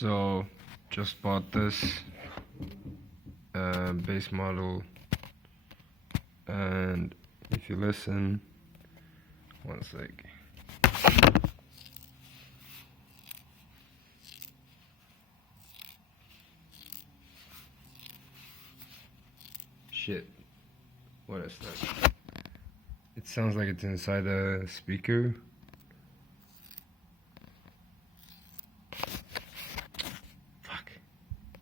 So just bought this base model, and if you listen, one sec. Shit, what is that? It sounds like it's inside the speaker.